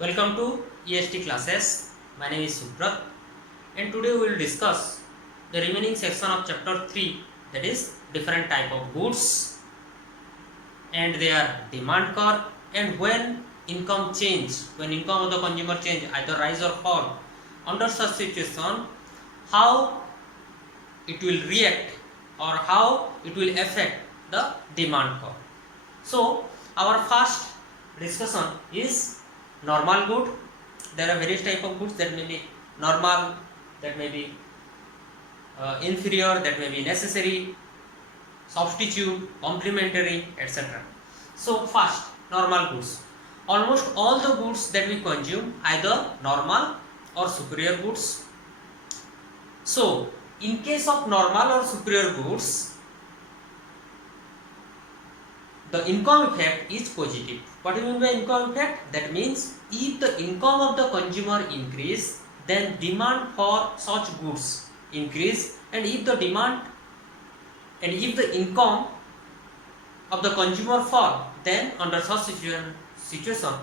Welcome to EST classes. My name is Subrat and today we will discuss the remaining section of chapter 3, that is different type of goods and their demand curve, and when income change, when income of the consumer change either rise or fall, under such situation how it will react or how it will affect the demand curve. So our first discussion is normal good. There are various type of goods that may be normal, that may be inferior, that may be necessary, substitute, complementary, etc. So first, normal goods. Almost all the goods that we consume either normal or superior goods. So in case of normal or superior goods, the income effect is positive. What do you mean by income effect? That means if the income of the consumer increase, then demand for such goods increase, and if the income of the consumer fall, then under such situation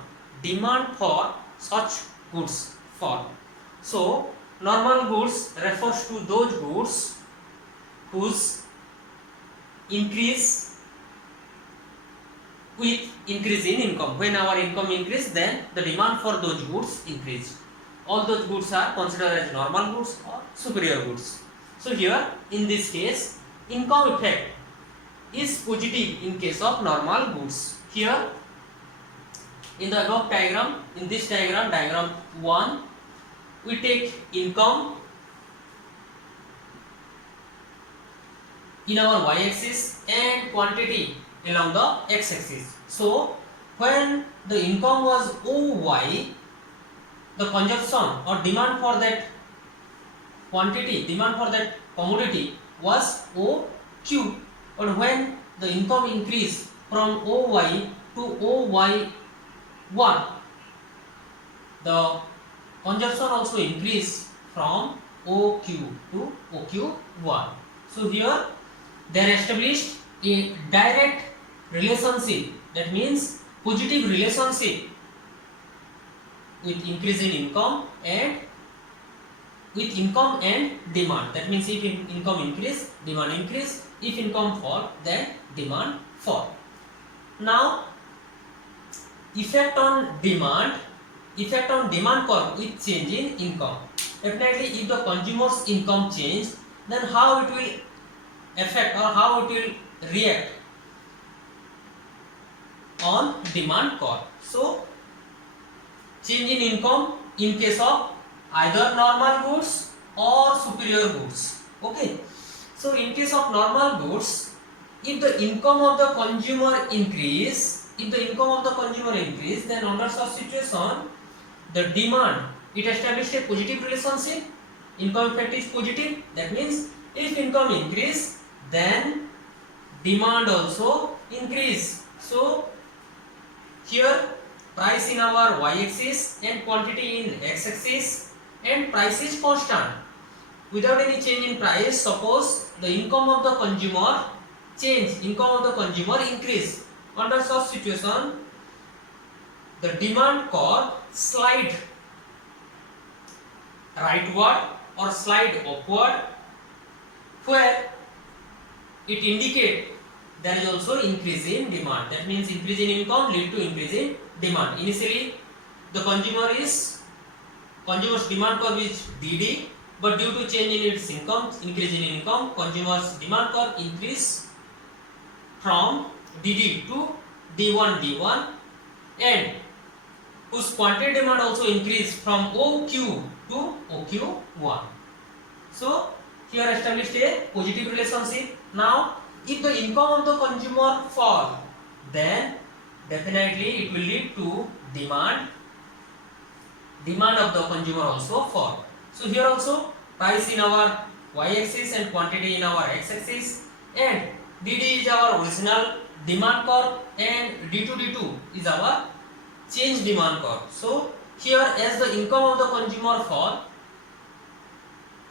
demand for such goods fall. So normal goods refers to those goods whose increase with increase in income. When our income increase, then the demand for those goods increase. All those goods are considered as normal goods or superior goods. So here in this case, income effect is positive in case of normal goods. Here in the above diagram, in this diagram 1, we take income in our y-axis and quantity along the x-axis. So when the income was OY, the consumption or demand for that quantity, demand for that commodity was OQ. But when the income increased from OY to OY1, the consumption also increased from OQ to OQ1. So here they established a direct relationship, that means positive relationship with increase in income and with income and demand. That means if income increase, demand increase. If income fall, then demand fall. Now effect on demand curve with change in income. Definitely if the consumer's income change, then how it will affect or how it will react on demand curve. So change in income in case of either normal goods or superior goods. Okay, so in case of normal goods, if the income of the consumer increase, then under such situation the demand, it established a positive relationship. Income effect is positive. That means if income increase, then demand also increase. So here price in our y-axis and quantity in x-axis, and price is constant without any change in price. Suppose the income of the consumer change, income of the consumer increase. Under such situation, the demand curve slide rightward or slide upward, where it indicate there is also increase in demand. That means increase in income lead to increase in demand. Initially the consumer's demand curve is DD, but due to change in its income, increase in income, consumer's demand curve increase from DD to D1, and whose quantity demand also increase from OQ to OQ1. So here established a positive relationship. Now if the income of the consumer fall, then definitely it will lead to demand of the consumer also fall. So here also price in our y-axis and quantity in our x-axis, and DD is our original demand curve and D2 is our change demand curve. So here as the income of the consumer fall,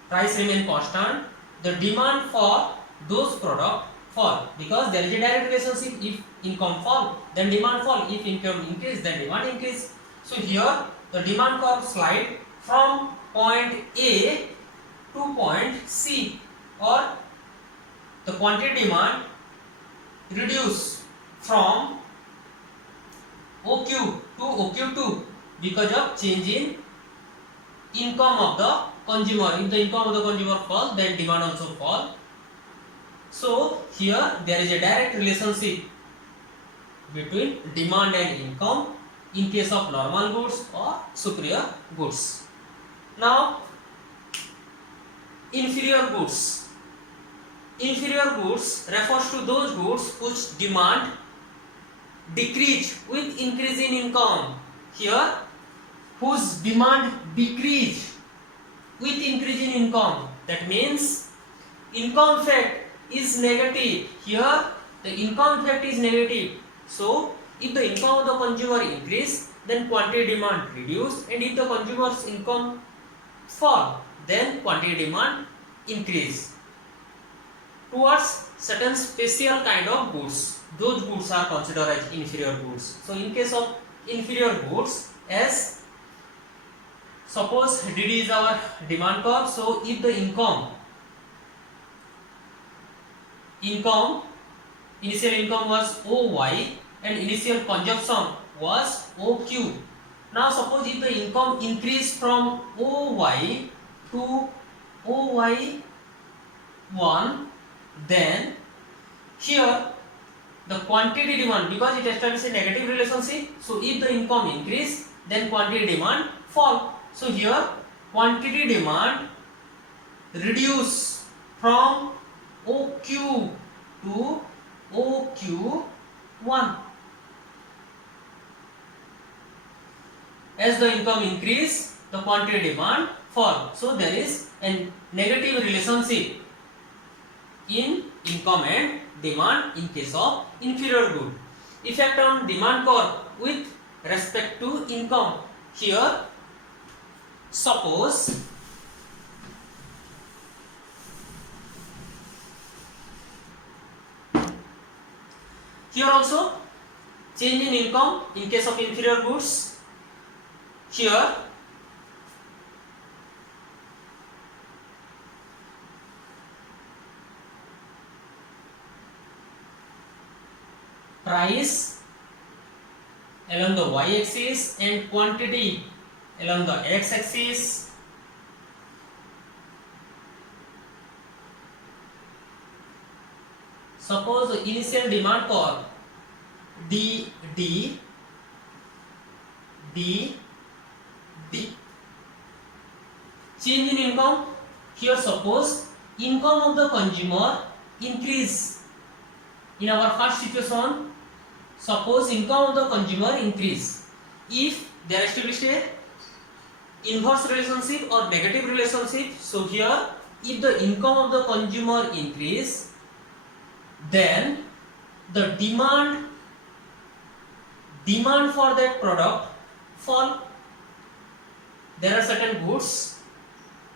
price remain constant, the demand for those product fall, because there is a direct relationship. If income fall, then demand fall. If income increase, then demand increase. So here the demand curve slide from point A to point C, or the quantity demand reduce from OQ to OQ2 because of change in income of the consumer. If the income of the consumer falls, then demand also fall. So here there is a direct relationship between demand and income in case of normal goods or superior goods. Now, inferior goods. Inferior goods refers to those goods whose demand decrease with increase in income. Here, whose demand decrease with increase in income. That means income effect is negative. Here, the income effect is negative. So, if the income of the consumer increase, then quantity demand reduce, and if the consumer's income fall, then quantity demand increase towards certain special kind of goods. Those goods are considered as inferior goods. So in case of inferior goods, as suppose DD is our demand curve, so if the income initial income was OY and initial consumption was OQ. Now suppose if the income increase from OY to OY1, then here the quantity demand, because it establishes a negative relationship, so if the income increase, then quantity demand fall. So here quantity demand reduce from OQ to OQ1. As the income increase, the quantity demand fall. So there is a negative relationship in income and demand in case of inferior good. Effect on demand curve with respect to income. Here, suppose here also change in income in case of inferior goods. Here price along the y-axis and quantity along the x-axis. Suppose the initial demand curve D change in income. Here suppose income of the consumer increase. In our first situation, suppose income of the consumer increase. If there is established a inverse relationship or negative relationship, so here if the income of the consumer increase, then the demand for that product fall. There are certain goods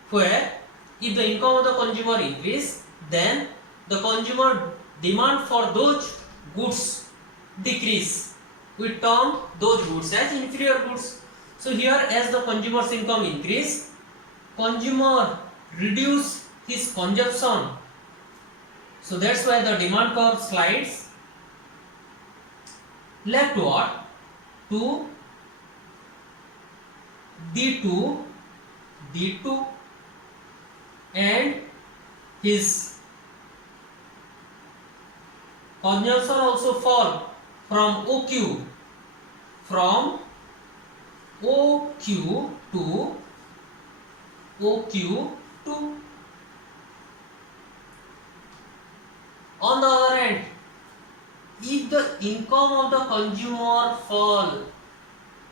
where if the income of the consumer increase, then the consumer demand for those goods decrease. We term those goods as inferior goods. So here, as the consumer's income increase, consumer reduce his consumption. So that's why the demand curve slides leftward to D2, and his consumption also fall from OQ to OQ2. On the other hand, if the income of the consumer fall,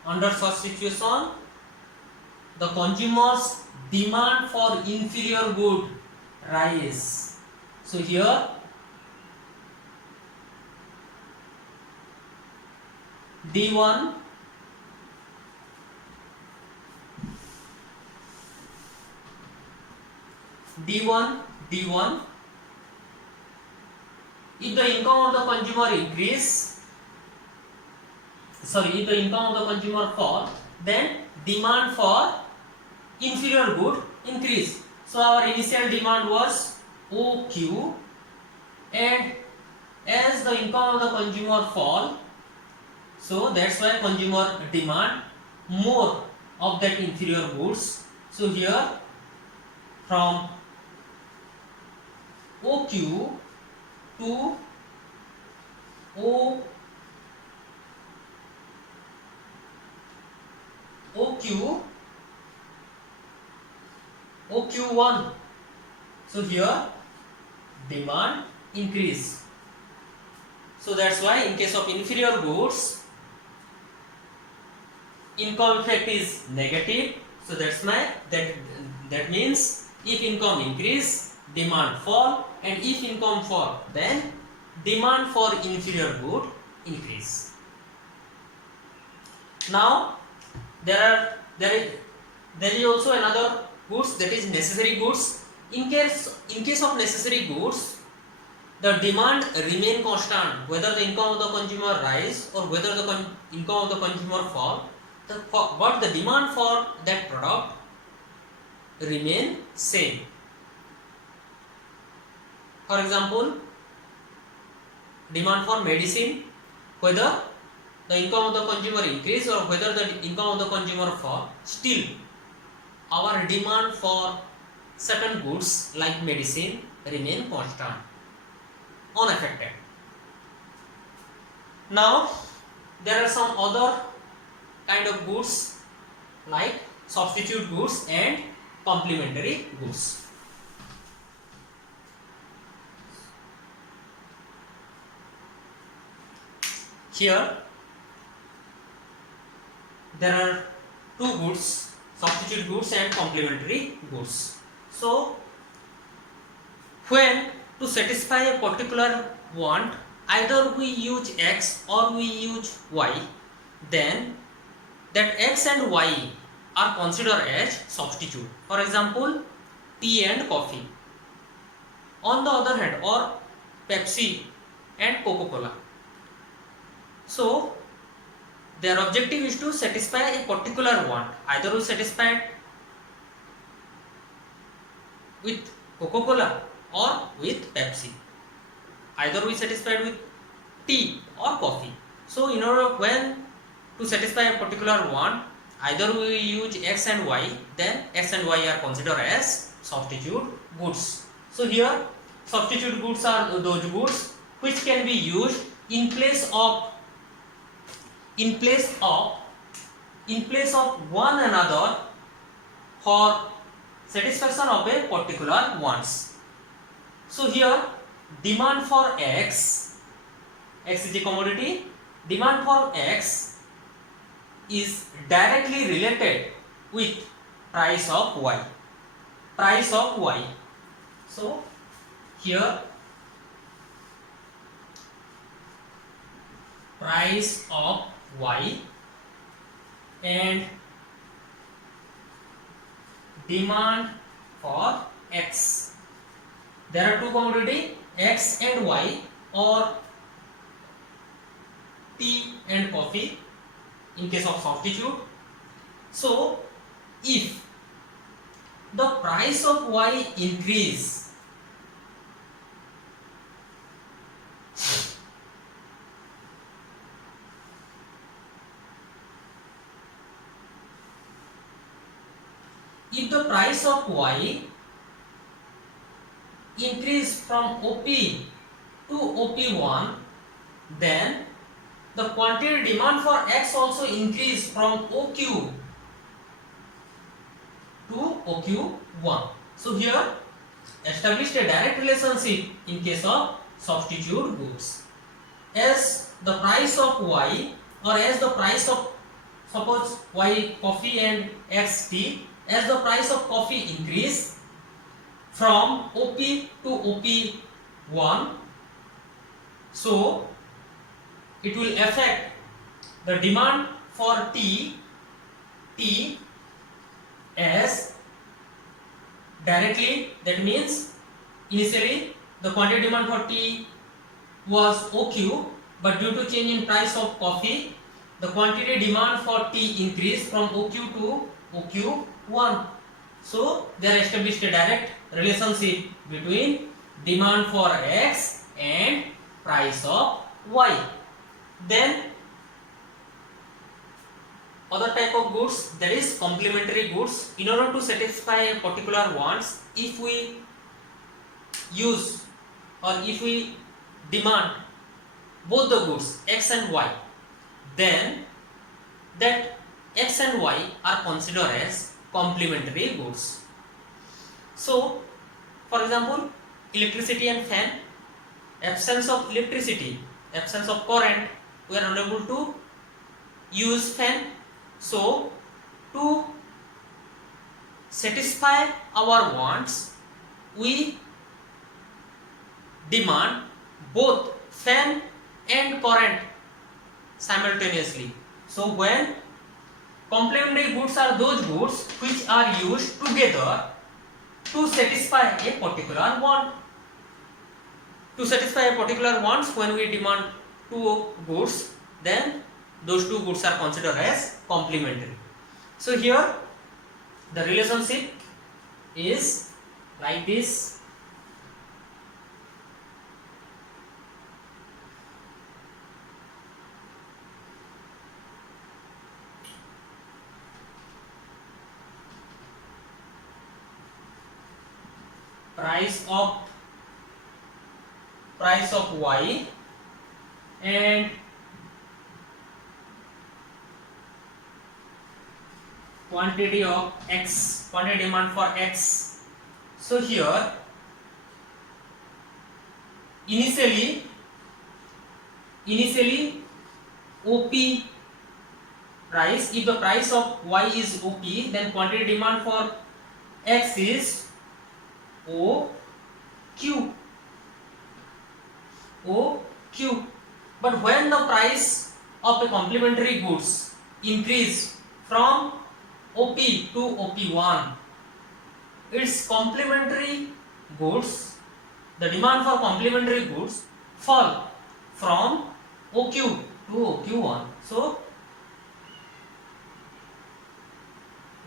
under such situation, the consumer's demand for inferior good rise. So here D1 if the income of the consumer increase, if the income of the consumer fall, then demand for inferior good increase. So our initial demand was OQ, and as the income of the consumer fall, so that's why consumer demand more of that inferior goods. So here from OQ to OQ1. So here demand increase. So that's why in case of inferior goods, income effect is negative. So that means if income increase, demand fall, and if income fall, then demand for inferior good increase. Now there is also another goods, that is necessary goods. In case of necessary goods, the demand remain constant whether the income of the consumer rise or whether the income of the consumer fall. But the demand for that product remain same. For example, demand for medicine, whether the income of the consumer increase or whether the income of the consumer fall, still our demand for certain goods like medicine remain constant, unaffected. Now there are some other kind of goods like substitute goods and complementary goods. Here there are two goods, substitute goods and complementary goods. So when to satisfy a particular want, either we use X or we use Y, then that X and Y are considered as substitute. For example, tea and coffee. On the other hand, or Pepsi and Coca-Cola. So their objective is to satisfy a particular want. Either we satisfy with Coca-Cola or with Pepsi. Either we satisfied with tea or coffee. So in order when to satisfy a particular want, either we use X and Y, then X and Y are considered as substitute goods. So here substitute goods are those goods which can be used in place of one another for satisfaction of a particular wants. So here demand for X is the commodity, demand for X is directly related with price of Y. So here price of Y and demand for X. There are two commodities, X and Y, or tea and coffee in case of substitute. So if the price of Y increase, if the price of Y increase from OP to OP1, then the quantity demand for X also increase from OQ to OQ1. So here established a direct relationship in case of substitute goods. As the price of Y, or as the price of, suppose Y coffee and X tea, as the price of coffee increase from OP to OP1, so it will affect the demand for tea as directly. That means initially the quantity demand for tea was OQ, but due to change in price of coffee, the quantity demand for T increased from OQ to OQ1. So they are established a direct relationship between demand for X and price of Y. Then other type of goods, that is complementary goods. In order to satisfy a particular wants, if we use or if we demand both the goods X and Y, then that X and Y are considered as complementary goods. So for example, electricity and fan, absence of electricity, absence of current, we are unable to use fan. So to satisfy our wants, we demand both fan and current simultaneously. So when complementary goods are those goods which are used together to satisfy a particular want. To satisfy a particular wants, when we demand two goods, then those two goods are considered as complementary. So here the relationship is like this. Price of Y and quantity of X, quantity demand for X. So here initially OP price, if the price of Y is OP, then quantity demand for X is OQ. But when the price of the complementary goods increase from OP to OP1, its complementary goods, the demand for complementary goods fall from OQ to OQ1. So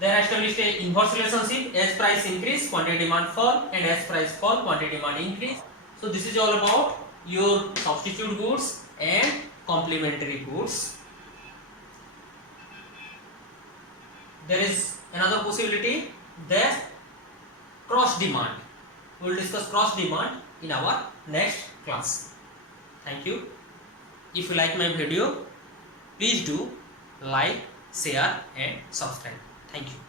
there are established a inverse relationship: as price increase, quantity demand fall, and as price fall, quantity demand increase. So this is all about your substitute goods and complementary goods. There is another possibility, that cross demand. We will discuss cross demand in our next class. Thank you. If you like my video, please do like, share and subscribe. Thank you.